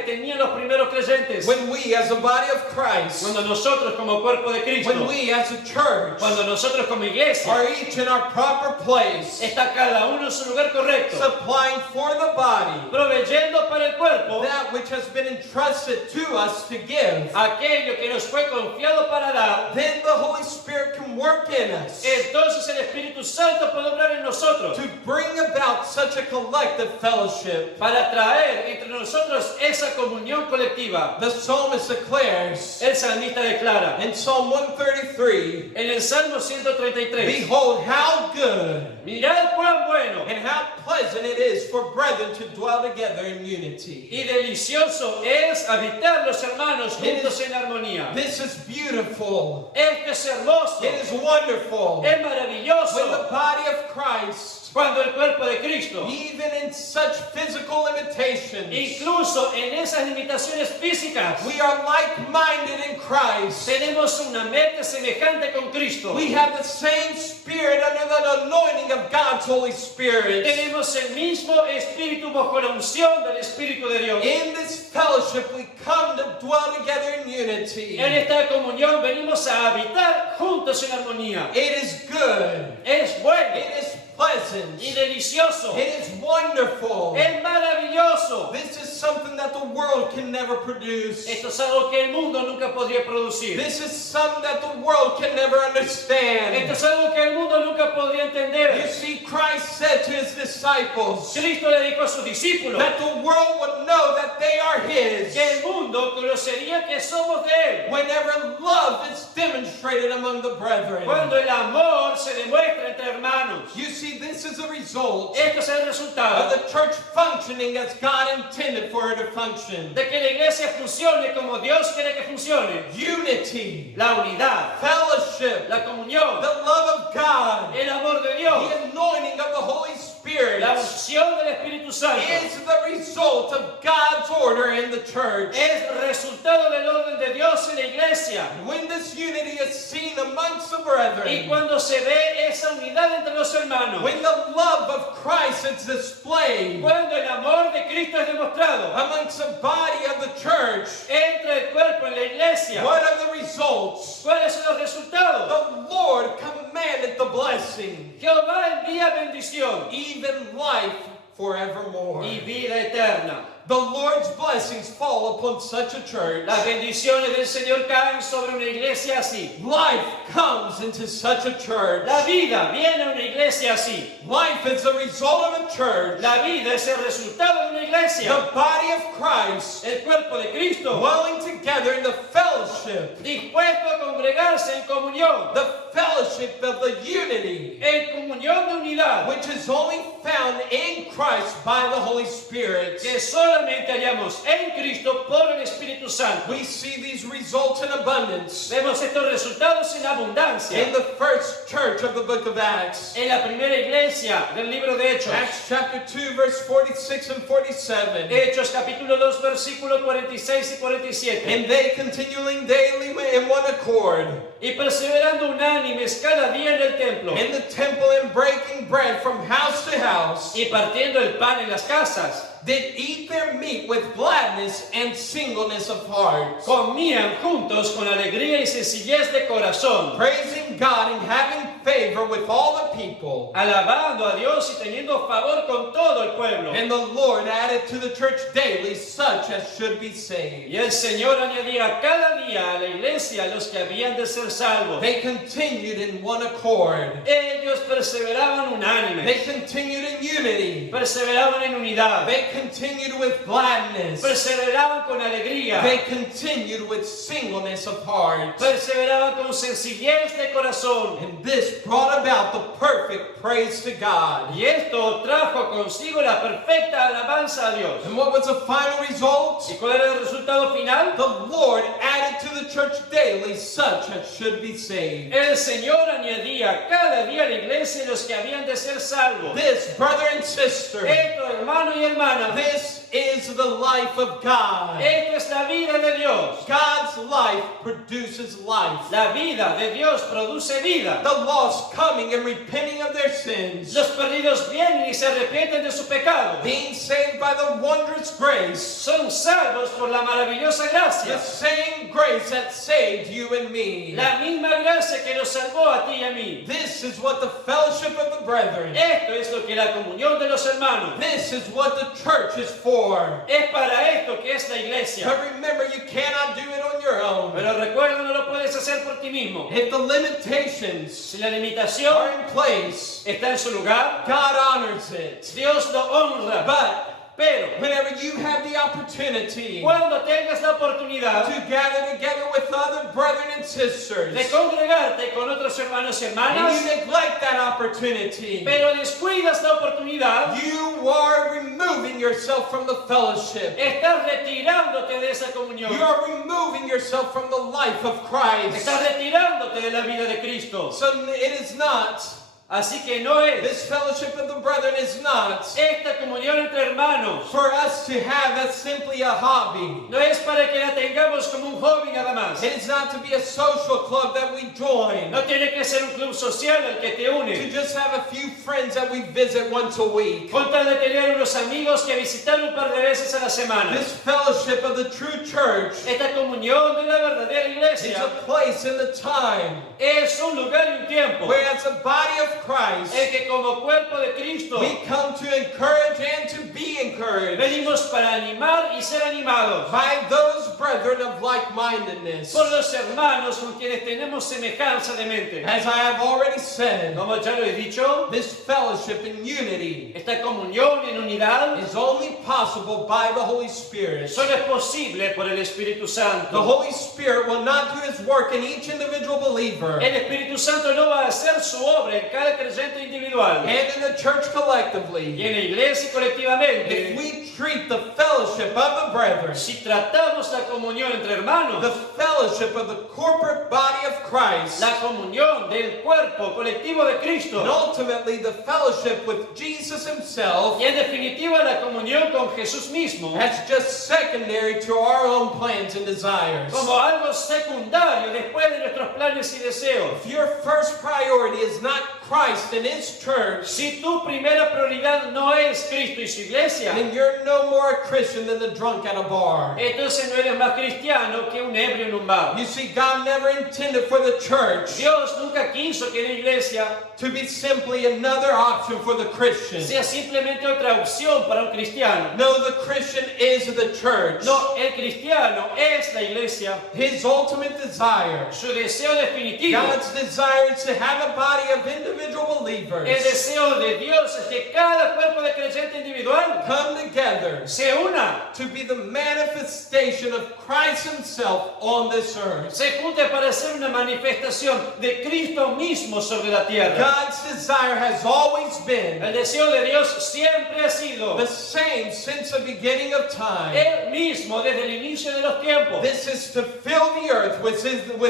tenían los primeros creyentes. When we as a body of Christ, Cuando nosotros como cuerpo de Cristo, when we as a church cuando nosotros como iglesia, are each in our proper place, está cada uno en su lugar correcto, supplying for the body proveyendo para el cuerpo that which has been entrusted to us to give, aquello que nos fue confiado para dar, then the Holy Spirit can work in us entonces el Espíritu Santo puede obrar en nosotros to bring about such a collective fellowship. para traer entre nosotros esa comunión colectiva. The psalmist declares El salmista declara in Psalm 133, en el Salmo 133, behold how good mirad cuán bueno and how pleasant it is for brethren to dwell together in unity. y delicioso es habitar los hermanos juntos en armonía. This is beautiful. Esto es hermoso, It is wonderful. es When the maravilloso body of Christ, cuando el cuerpo de Cristo, even in such physical limitations, incluso en esas limitaciones físicas, we are like-minded in Christ. tenemos una meta semejante con Cristo. We have the same spirit under the anointing of God's Holy Spirit. Tenemos el mismo espíritu bajo la unción del Espíritu de Dios. In this fellowship, we come to dwell together in unity. En esta comunión venimos a habitar juntos en armonía. It is good. Es bueno It is pleasant. y delicioso. It is wonderful. Es maravilloso. This is something that the world can never produce. Esto es algo que el mundo nunca podría producir. This is something that the world can never Esto understand. es algo que el mundo nunca podría You entender. see, Christ said to his disciples Cristo le dijo a sus discípulos that the world would know that they are his que el mundo conocería que somos de Él whenever love is demonstrated among the brethren. cuando el amor se demuestra entre hermanos. You see, this is a result Esto es el of resultado the church functioning as God intended for her to function. de que la iglesia funcione como Dios quiere que funcione. Unity, La unidad, fellowship, la comunión, the love of God, el amor de Dios, the anointing of the Holy Spirit la unción del Espíritu Santo is the result of God's order in the church. es resultado del orden de Dios en la iglesia. When this unity is seen amongst the Y brethren, cuando se ve esa unidad entre los hermanos, when the love of Christ is displayed cuando el amor de Cristo es demostrado amongst the body of the church, entre el cuerpo en la iglesia, what are the results? ¿cuáles son los resultados? The Lord commanded the blessing, Jehová envía bendición even life forevermore. y vida eterna. The Lord's blessings fall upon such a church. Las bendiciones del Señor caen sobre una iglesia así. Life comes into such a church. La vida viene a una iglesia así. Life is a result of a church. La vida es el resultado de una iglesia. The body of Christ El cuerpo de Cristo, dwelling together in the fellowship. dispuesto a congregarse en comunión, The fellowship of the unity, en comunión de unidad, which is only found in Christ by the Holy Spirit. que solamente hallamos en Cristo por el Espíritu Santo. We see these results in abundance Vemos estos resultados en abundancia in the first church of the book of Acts. en la primera iglesia del libro de Hechos. Acts chapter 2, verse 46 and 47. Hechos capítulo 2 versículos 46 y 47. And they continuing daily in one accord Y perseverando unánimes cada día en el templo in the temple and breaking bread from house to house, y partiendo el pan en las casas, did eat their meat with gladness and singleness of heart, comían juntos con alegría y sencillez de corazón, praising God and having favor with all the people. alabando a Dios y teniendo favor con todo el pueblo. And the Lord added to the church daily such as should be saved. Y el Señor añadía cada día a la iglesia a los que habían de ser salvos. They continued in one accord. Ellos perseveraban They unánimes, continued in unity. perseveraban en unidad, They continued with gladness. perseveraban con alegría, They continued with singleness of heart. perseveraban con sencillez de corazón. And this brought about the perfect praise to God. Y esto trajo consigo la perfecta alabanza a Dios. And what was the final result? ¿Y cuál era el resultado final? The Lord added to the church daily such as should be saved. El Señor añadía cada día a la iglesia los que habían de ser salvos. This, brother and sister, Esto, hermano y hermana, this is is the life of God. Esto es la vida de Dios. God's life produces life. La vida de Dios produce vida. The lost coming and repenting of their sins, Los perdidos vienen y se arrepienten de su pecado. being saved by the wondrous grace, Son salvos por la maravillosa the gracia. same grace that saved you and me. La misma gracia que nos salvó a ti y a mí. This is what the fellowship of the brethren, Esto es lo que la comunión de los hermanos. this is what the church is for. Es para esto que es la iglesia. But remember, you cannot do it on your own. Pero recuerda, no lo puedes hacer por ti mismo. If the limitations Si la are limitación in place, está en su lugar, God honors it. Dios lo honra. Pero Whenever you have the opportunity cuando tengas la oportunidad to gather together with other brethren and sisters, de congregarte con otros hermanos y and hermanas, you neglect that opportunity, pero descuidas la oportunidad, you are removing yourself from the fellowship. estás retirándote de esa You comunión. are removing yourself from the life of Christ. Estás retirándote de la vida de Cristo. So it is not, Así que no es this fellowship of the brethren is not esta comunión entre hermanos. for us to have as simply a hobby. No es para que la tengamos como un hobby nada más. It is not to be a social club that we join, No tiene que ser un club social el que te to une. just have a few friends that we visit once a week. Con tal de tener unos amigos que visitar un par de veces a la semana. This fellowship of the true church Esta comunión de la verdadera is iglesia a place in the time es un lugar y un tiempo where as a body of Christ, en que como cuerpo de Cristo we come to encourage and to be encouraged venimos para animar y ser animados by those brethren of like-mindedness. por los hermanos con quienes tenemos semejanza de mente. As I have already said, Como ya lo he dicho, this fellowship in unity esta comunión en unidad is only possible by the Holy Spirit. solo es posible por el Espíritu The Santo. Holy Spirit will not do His work in each individual believer El Espíritu Santo no va a hacer su obra en cada creyente individual and in the church y collectively en la iglesia colectivamente. if we treat the fellowship of the brethren, Si tratamos la comunión entre hermanos, the fellowship of the corporate body of Christ, la comunión del cuerpo colectivo de and Cristo ultimately the fellowship with Jesus Himself, y en definitiva la comunión con Jesús mismo as just secondary to our own plans and desires. como algo secundario después de nuestros planes y deseos. If your first priority is not Christ and His church, Si tu primera prioridad no es Cristo y su iglesia, then you're no more a Christian than the drunk at a bar. entonces no eres más cristiano que un ebrio en un bar. You see, God never intended for the church Dios nunca quiso que la iglesia to be simply another option for the Christian. sea simplemente otra opción para un cristiano. No, the Christian is the church. No, el cristiano es la iglesia. His ultimate desire, Su deseo definitivo, God's desire is to have a body of individual el believers deseo de Dios es que cada cuerpo de creyente individual come together se una, to be the manifestation of Christ Himself on this earth. se junte para hacer una manifestación de Cristo mismo sobre la tierra. God's desire has always been El deseo de Dios siempre ha sido the same since the beginning of time. Él mismo desde el inicio de los tiempos. This is to fill the earth with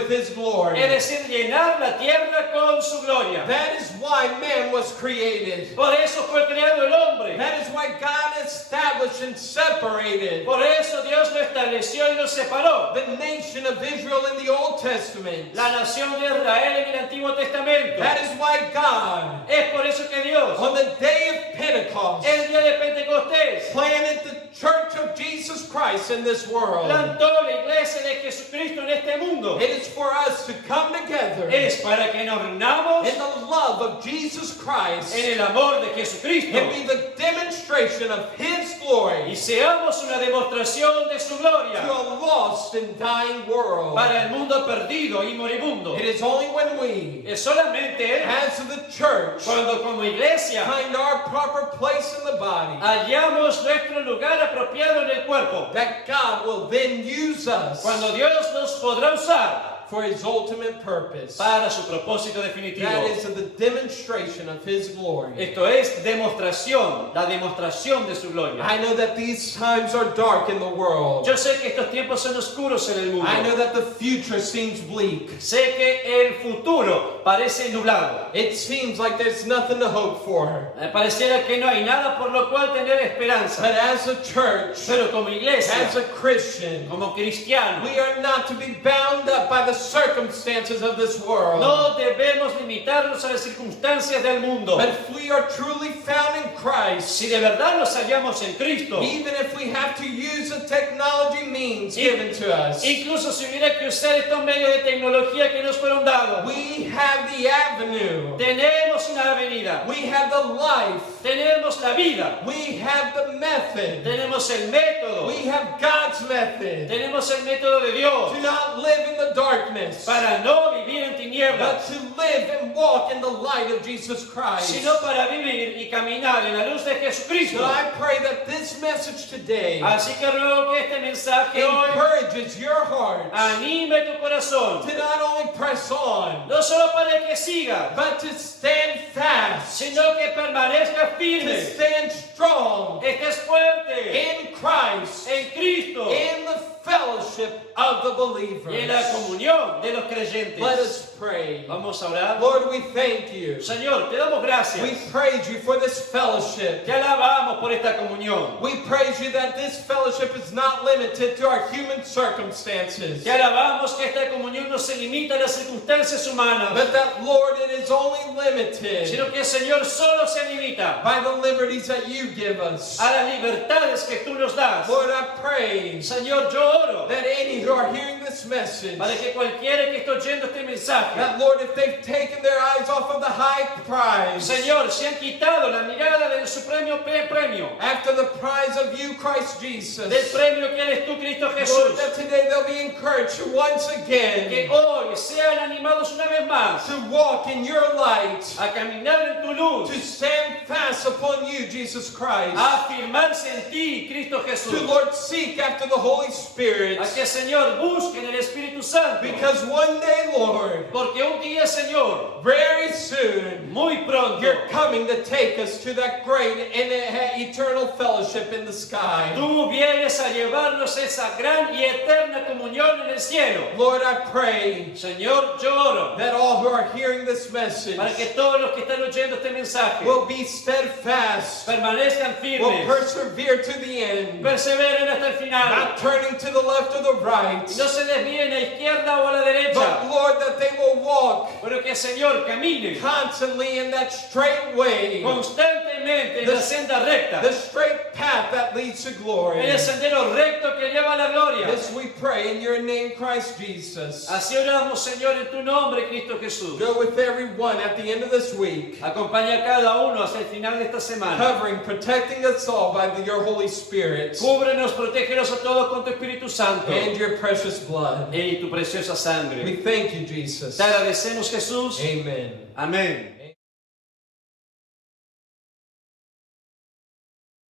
His glory. Es decir, llenar la tierra con su gloria. That is why man was created. Por eso fue creado el hombre. That is why God established and separated Por eso Dios lo estableció y lo separó. the nation of Israel in the Old Testament. La nación de Israel en el Antiguo Testamento. That is why God, Es por eso que Dios, on the day of Pentecost, el día de Pentecostés, planted the church of Jesus Christ in this world. plantó la iglesia de Jesucristo en este mundo. It is for us to come together Es para que nos reunamos in the love of Jesus Christ en el amor de Jesucristo and be the demonstration of His y glory seamos una demostración de su to gloria a lost and dying world. para el mundo perdido y moribundo. It is only when we, Es solamente as the church, cuando como iglesia find our proper place in the body hallamos nuestro lugar apropiado en el cuerpo, that God will then use us cuando Dios nos podrá usar for his ultimate purpose. para su propósito definitivo. That is the demonstration of his glory. Esto es demostración, la demostración de su gloria. I know that these times are dark in the world. Yo sé que estos tiempos son oscuros en el mundo. I know that the future seems bleak. Sé que el futuro parece nublado. It seems like there's nothing to hope for. Pareciera que no hay nada por lo cual tener esperanza. But as a church, Pero como iglesia, as a Christian, como cristianos, we are not to be bound up by the circumstances of this world. no debemos limitarnos a las circunstancias del mundo. But if we are truly found in Christ, Si de verdad nos hallamos en Cristo, even if we have to use the technology means given to us, incluso si hubiera que usar estos medios de tecnología que nos fueron dados, we have the avenue, tenemos una avenida, we have the life, tenemos la vida, we have the method, tenemos el método, we have God's method tenemos el método de Dios to not live in the darkness, para no vivir en but tinieblas, to live and walk in the light of Jesus Christ. sino para vivir y caminar en la luz de Jesucristo. So I pray that this message today Así que ruego que este mensaje hoy encourages your heart anime tu corazón, to not only press on, no solo para que siga, but to stand fast, sino que permanezca to firme, stand strong estés fuerte in Christ, en Cristo in the fellowship of the believers. y en la comunión de los creyentes. Let us pray. Vamos a orar. Lord, we thank you. Señor, te damos gracias. We praise you for this fellowship. Te alabamos por esta comunión. We praise you that this fellowship is not limited to our human circumstances, Te alabamos que esta comunión no se limita a las circunstancias humanas, but that, Lord, it is only limited sino que, Señor, solo se limita by the liberties that you give us. a las libertades que tú nos das. Lord, I pray Señor, yo oro that any who are hearing this message, para que cualquiera que esté oyendo este mensaje, that, Lord, if they've taken their eyes off of the high prize, Señor, se han quitado la mirada del supremo premio, after the prize of you, Christ Jesus, del premio que eres tú, Cristo Lord, Jesús, that today they'll be encouraged to once again que hoy sean animados una vez más to walk in your light, a caminar en tu luz, to stand fast upon you, Jesus Christ, a afirmarse en ti, Cristo Jesús, to, Lord, seek after the Holy Spirit, a que, Señor, busquen el Espíritu Santo, because one day, Lord, porque un día, Señor, very soon, muy pronto, you're coming to take us to that great and eternal fellowship in the sky. tú vienes a llevarnos esa gran y eterna comunión en el cielo. Lord, I pray Señor, yo oro that all who are hearing this message para que todos los que están oyendo este mensaje will be steadfast, permanezcan will firmes, persevere to the end, perseveren hasta el final, not turning to the left or the right, no se desvíen a izquierda o a la derecha, but, Lord, that they will walk pero que, Señor, camine constantly in that straight way, constantemente en la senda recta, the straight path that leads to glory. en el sendero recto que lleva a la gloria. This we pray in your name, Christ Jesus. Así oramos, Señor, en tu nombre, Cristo Jesús. Go with everyone at the end of this week, Acompaña a cada uno hasta el final de esta semana. covering, protecting us all by your Holy Spirit Cúbrenos, protégenos a todos con tu Espíritu Santo and your precious blood. y tu preciosa We sangre. thank you, Jesus. Te agradecemos, Jesús. Amen. Amén.